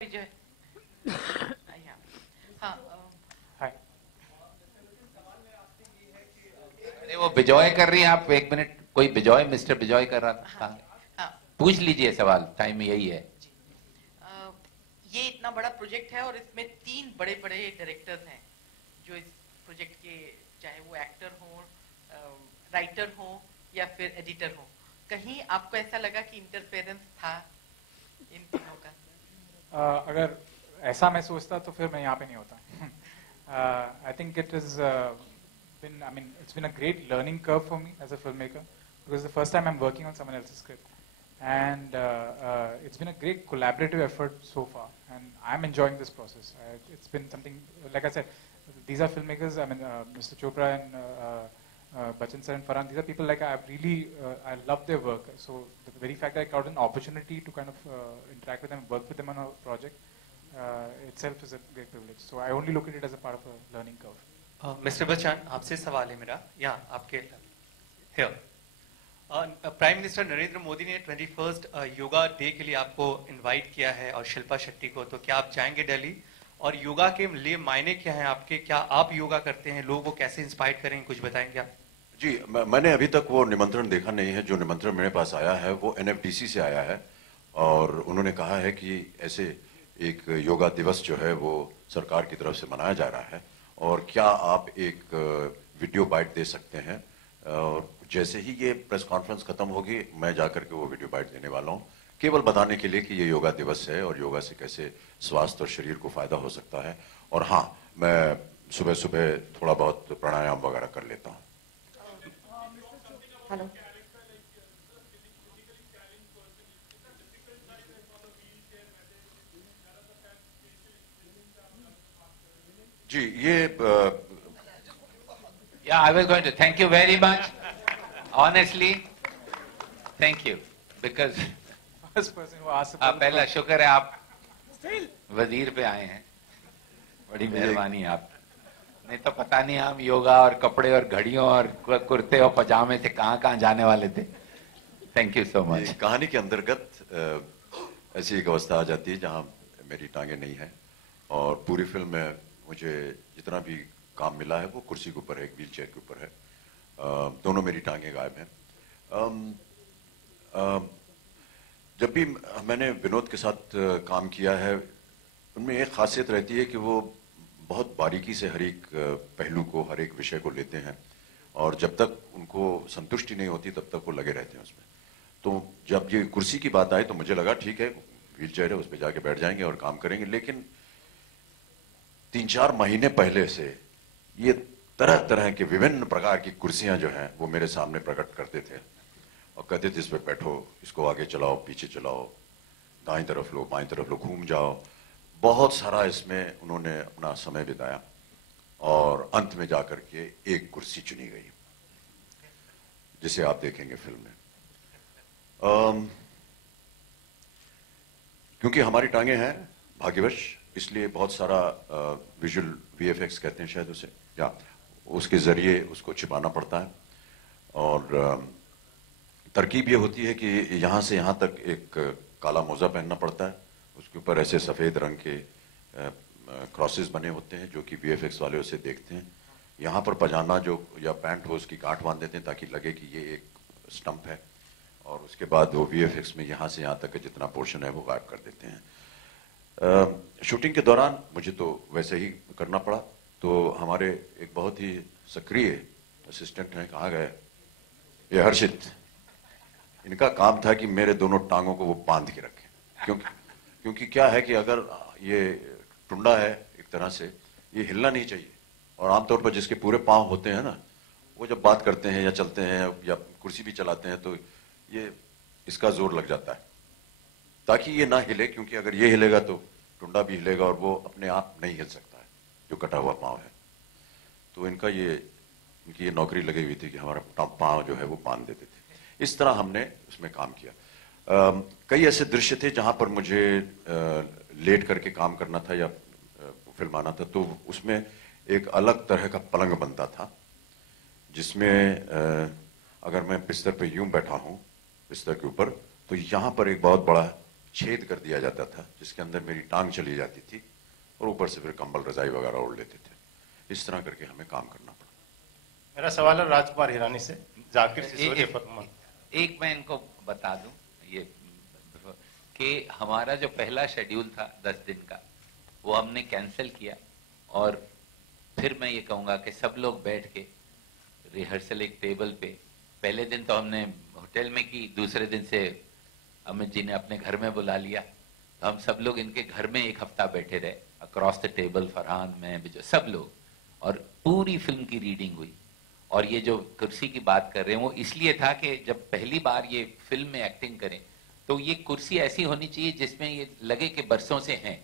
विजय हाँ हाय। अरे वो बिजॉय कर रही हैं आप, एक मिनट। कोई बिजॉय, मिस्टर बिजॉय कर रहा था। हाँ पूछ लीजिए सवाल, टाइम यही है। ये इतना बड़ा प्रोजेक्ट है और इसमें 3 बड़े बड़े डायरेक्टर्स हैं जो इस प्रोजेक्ट के, चाहे वो एक्टर हो, राइटर हो या फिर एडिटर हो। कहीं आपको ऐसा लगा कि इंटरफेरेंस था इन तीनों का? अगर ऐसा मैं सोचता तो फिर मैं यहाँ पे नहीं होता। I think it is been, I mean, it's been a great learning curve for me as a filmmaker because the first time I'm working on someone else's script, and it's been a great collaborative effort so far, and I'm enjoying this process. It's been something, like I said, these are filmmakers. I mean, Mr. Chopra and Bachchan sir and Farhan. These are people like I really, I love their work. So the very fact that I got an opportunity to kind of interact with them, work with them on a project, itself is a great privilege. So I only look at it as a part of a learning curve. Mister Bachchan, आपसे सवाल है मेरा, यहाँ आपके here. Prime minister Narendra Modi ने 21st yoga day के लिए आपको इनवाइट किया है और शिल्पा शेट्टी को, तो क्या आप जाएंगे दिल्ली? और योगा के लिए मायने क्या हैं आपके? क्या आप योगा करते हैं? लोगों को कैसे इंस्पायर करेंगे, कुछ बताएंगे आप? जी, मैंने अभी तक वो निमंत्रण देखा नहीं है। जो निमंत्रण मेरे पास आया है वो NFDC से आया है और उन्होंने कहा है कि ऐसे एक योगा दिवस जो है वो सरकार की तरफ से मनाया जा रहा है और क्या आप एक वीडियो बाइट दे सकते हैं। और जैसे ही ये प्रेस कॉन्फ्रेंस खत्म होगी मैं जाकर के वो वीडियो बाइट देने वाला हूँ, केवल बताने के लिए कि ये योगा दिवस है और योगा से कैसे स्वास्थ्य और शरीर को फायदा हो सकता है। और हाँ, मैं सुबह सुबह थोड़ा बहुत प्राणायाम वगैरह कर लेता हूँ। हेलो, जी, ये Yeah, I was going to thank you very much. Honestly, thank you because First person who asked आप about the पहला question. शुक्र है आप वजीर पे आए हैं, बड़ी मेहरबानी आप। नहीं तो पता नहीं हम योगा और कपड़े और घड़ियों और कुर्ते और पजामे से कहाँ कहाँ जाने वाले थे। Thank you so much. कहानी के अंतर्गत ऐसी एक अवस्था आ जाती है जहाँ मेरी टांगे नहीं है और पूरी फिल्म में मुझे जितना भी काम मिला है वो कुर्सी के ऊपर है, एक व्हील चेयर के ऊपर है। दोनों मेरी टांगे गायब हैं। जब भी मैंने विनोद के साथ काम किया है उनमें एक खासियत रहती है कि वो बहुत बारीकी से हर एक पहलू को, हर एक विषय को लेते हैं और जब तक उनको संतुष्टि नहीं होती तब तक वो लगे रहते हैं उसमें। तो जब ये कुर्सी की बात आई तो मुझे लगा ठीक है, व्हील चेयर है, उस पर जाके बैठ जाएंगे और काम करेंगे। लेकिन 3-4 महीने पहले से ये तरह तरह के विभिन्न प्रकार की कुर्सियां जो हैं वो मेरे सामने प्रकट करते थे और कहते थे इस पे बैठो, इसको आगे चलाओ, पीछे चलाओ, दाईं तरफ लो, बाईं तरफ लो, घूम जाओ। बहुत सारा इसमें उन्होंने अपना समय बिताया और अंत में जाकर के एक कुर्सी चुनी गई जिसे आप देखेंगे फिल्म में। क्योंकि हमारी टांगे हैं भाग्यवश, इसलिए बहुत सारा विजुअल VFX कहते हैं शायद उसे, या उसके जरिए उसको छिपाना पड़ता है। और तरकीब ये होती है कि यहाँ से यहाँ तक एक काला मोजा पहनना पड़ता है, उसके ऊपर ऐसे सफ़ेद रंग के क्रॉसेस बने होते हैं जो कि VFX वाले उसे देखते हैं। यहाँ पर पजामा जो या पैंट हो उसकी गांठ बांध देते हैं ताकि लगे कि ये एक स्टंप है और उसके बाद वो VFX में यहाँ से यहाँ तक का जितना पोर्शन है वो गायब कर देते हैं। शूटिंग के दौरान मुझे तो वैसे ही करना पड़ा। तो हमारे एक बहुत ही सक्रिय असिस्टेंट हैं, कहाँ गए, ये हर्षित, इनका काम था कि मेरे दोनों टांगों को वो बांध के रखें। क्योंकि क्या है कि अगर ये टुंडा है एक तरह से, ये हिलना नहीं चाहिए और आमतौर पर जिसके पूरे पांव होते हैं ना, वो जब बात करते हैं या चलते हैं या कुर्सी भी चलाते हैं तो ये इसका जोर लग जाता है ताकि ये ना हिले, क्योंकि अगर ये हिलेगा तो टुंडा भी हिलेगा और वो अपने आप नहीं हिल सकता है जो कटा हुआ पांव है। तो इनकी ये नौकरी लगी हुई थी कि हमारा पांव जो है वो बांध देते थे। इस तरह हमने उसमें काम किया। कई ऐसे दृश्य थे जहां पर मुझे लेट करके काम करना था या फिल्माना था, तो उसमें एक अलग तरह का पलंग बनता था जिसमें अगर मैं बिस्तर पे यूं बैठा हूं बिस्तर के ऊपर, तो यहाँ पर एक बहुत बड़ा छेद कर दिया जाता था जिसके अंदर मेरी टांग चली जाती थी और ऊपर से फिर कंबल रजाई वगैरह ओढ़ लेते थे। इस तरह करके हमें काम करना पड़ा। मेरा सवाल है राजकुमार हिरानी से, जाकिर सिसोदिया फरमा। एक मैं इनको बता दूं ये कि हमारा जो पहला शेड्यूल था 10 दिन का वो हमने कैंसिल किया, और फिर मैं ये कहूँगा कि सब लोग बैठ के रिहर्सल एक टेबल पे, पहले दिन तो हमने होटल में की, दूसरे दिन से अमित जी ने अपने घर में बुला लिया, तो हम सब लोग इनके घर में एक हफ्ता बैठे रहे, अक्रॉस द टेबल, फरहान, मैं, बिजो, सब लोग, और पूरी फिल्म की रीडिंग हुई। और ये जो कुर्सी की बात कर रहे हैं वो इसलिए था कि जब पहली बार ये फिल्म में एक्टिंग करें तो ये कुर्सी ऐसी होनी चाहिए जिसमें ये लगे कि बरसों से हैं।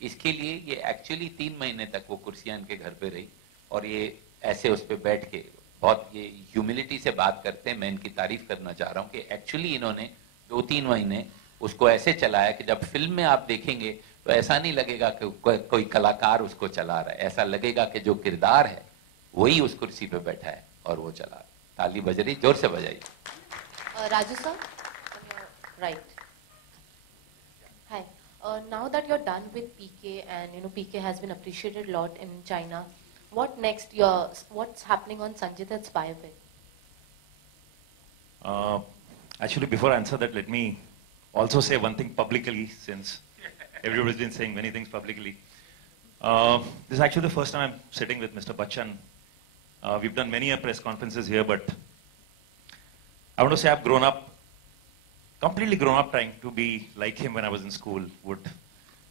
इसके लिए ये एक्चुअली 3 महीने तक वो कुर्सियां इनके घर पे रही, और ये ऐसे उस पर बैठ के बहुत ये ह्यूमिलिटी से बात करते हैं। मैं इनकी तारीफ करना चाह रहा हूँ कि एक्चुअली इन्होंने 2-3 महीने उसको ऐसे चलाया कि जब फिल्म में आप देखेंगे तो ऐसा नहीं लगेगा कि कोई कलाकार उसको चला रहा है, ऐसा लगेगा कि जो किरदार है वही उस कुर्सी पे बैठा है और वो चला रहा है। ताली बज रही, जोर से बजाइए। Raju sir, on your right. Hi. Now that you're done with PK, and PK has been appreciated a lot in China, what next? What's happening on Sanjay Dutt's biopic? Actually, before I answer that, let me also say one thing publicly, since everybody's been saying many things publicly. This is actually the first time I'm sitting with Mr. Bachchan. We've done many press conferences here, but I want to say I've grown up, completely grown up trying to be like him when I was in school, would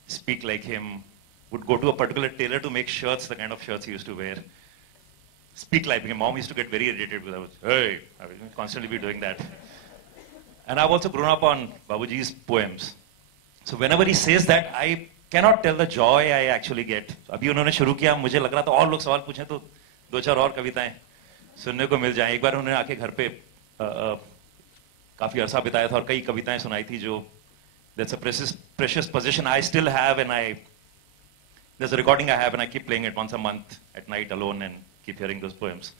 speak like him, would go to a particular tailor to make shirts, the kind of shirts he used to wear, speak like him. Mom used to get very irritated because I would constantly be doing that. And I've also grown up on Babuji's poems. So whenever he says that, I cannot tell the joy I actually get. अभी उन्होंने शुरू किया, मुझे लग रहा था और लोग सवाल पूछें तो 2-4 और कविताएं सुनने को मिल जाएं। एक बार उन्होंने आके घर पे काफी अरसा बिताया था और कई कविताएं सुनाई थी जो that's a precious possession I still have, and there's a recording I have and I keep playing it once a month at night alone and keep hearing those poems.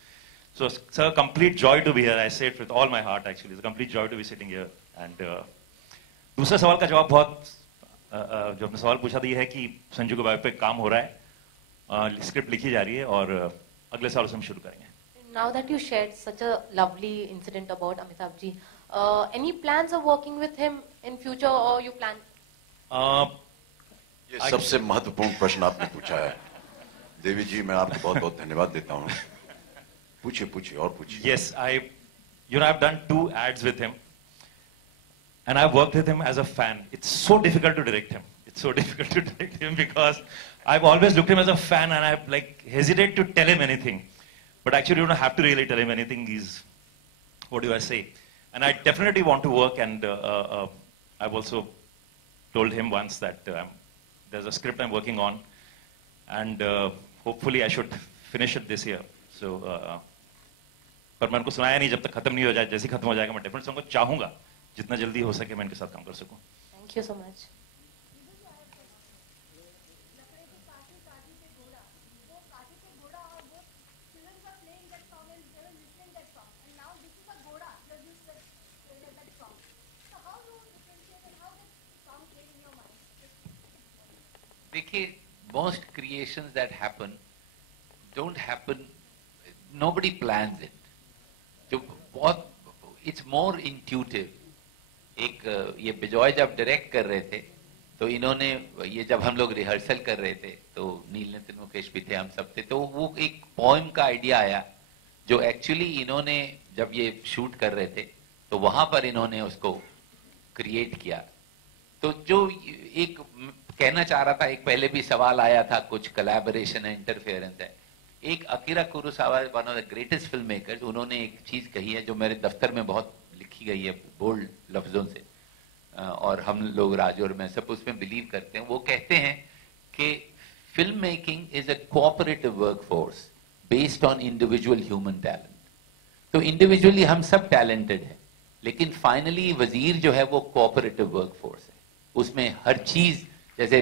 So it's a complete joy to be here. I say it with all my heart actually. It's a complete joy to be sitting here. And दूसरे सवाल का जवाब बहुत जो आपने सवाल पूछा था ये है कि संजू के बायोपिक काम हो रहा है, स्क्रिप्ट लिखी जा रही है और अगले साल उसे हम शुरू करेंगे। Now that you shared such a lovely incident about Amitabh ji, any plans of working with him in future, or you plan? ये सबसे महत्वपूर्ण प्रश्न आपने पूछा है देवी जी, मैं आपको बहुत बहुत धन्यवाद देता हूँ। पूछिए और पूछिए। Yes, I've done 2 ads with him, and I've worked with him as a fan. It's so difficult to direct him. It's so difficult to direct him because I've always looked at him as a fan, and I've hesitate to tell him anything. But actually, you don't have to really tell him anything. What do I say? And I definitely want to work, and I've also told him once that there's a script I'm working on, and hopefully I should finish it this year. So, पर मैं उनको सुनाया नहीं जब तक खत्म नहीं हो जाए। जैसे खत्म हो जाएगा मैं डेफिनेटली उनको चाहूंगा जितना जल्दी हो सके मैं इनके साथ काम कर सकूं। Thank you so much. देखिए, most creations that happen don't happen, nobody plans it. जो बहुत, it's more intuitive. एक ये बिजॉय जब डायरेक्ट कर रहे थे तो इन्होंने ये जब हम लोग रिहर्सल कर रहे थे तो नील नितिन मुकेश भी थे, हम सब थे, तो वो एक पोएम का आइडिया आया जो एक्चुअली इन्होंने जब ये शूट कर रहे थे तो वहां पर इन्होंने उसको क्रिएट किया। तो जो एक कहना चाह रहा था, एक पहले भी सवाल आया था, कुछ कोलैबोरेशन है, इंटरफेरेंस है। एक Akira Kurosawa, one of the greatest film makers, उन्होंने एक चीज कही है जो मेरे दफ्तर में बहुत लिखी गई है बोल्ड लफ्जों से, और हम लोग राजू और मैं सब उसमें बिलीव करते हैं। वो कहते हैं कि film making is a cooperative workforce based on individual human talent. तो इंडिविजुअली हम सब टैलेंटेड हैं, लेकिन फाइनली वजीर जो है वो कोऑपरेटिव वर्कफोर्स है। उसमें हर चीज, जैसे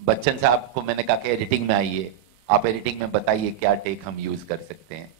बच्चन साहब को मैंने कहा कि एडिटिंग में आइए, आप एडिटिंग में बताइए क्या टेक हम यूज कर सकते हैं,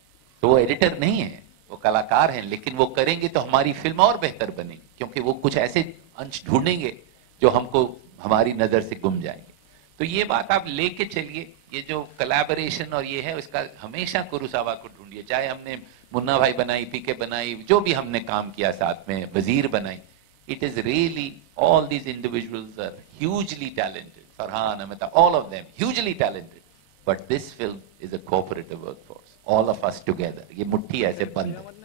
तो वो एडिटर नहीं है, वो कलाकार हैं, लेकिन वो करेंगे तो हमारी फिल्म और बेहतर बनेगी, क्योंकि वो कुछ ऐसे अंश ढूंढेंगे जो हमको हमारी नजर से गुम जाएंगे। तो ये बात आप लेके चलिए, ये जो कोलैबोरेशन और ये है, इसका हमेशा कुरुसावा को ढूंढिए। चाहे हमने मुन्ना भाई बनाई, पीके बनाई, जो भी हमने काम किया साथ में, वजीर बनाई, it is really, all these individuals are hugely talented. Farhan, Amita, all of them hugely talented. But this film is a cooperative workforce. All of us together. ये मुट्ठी ऐसे बंद है।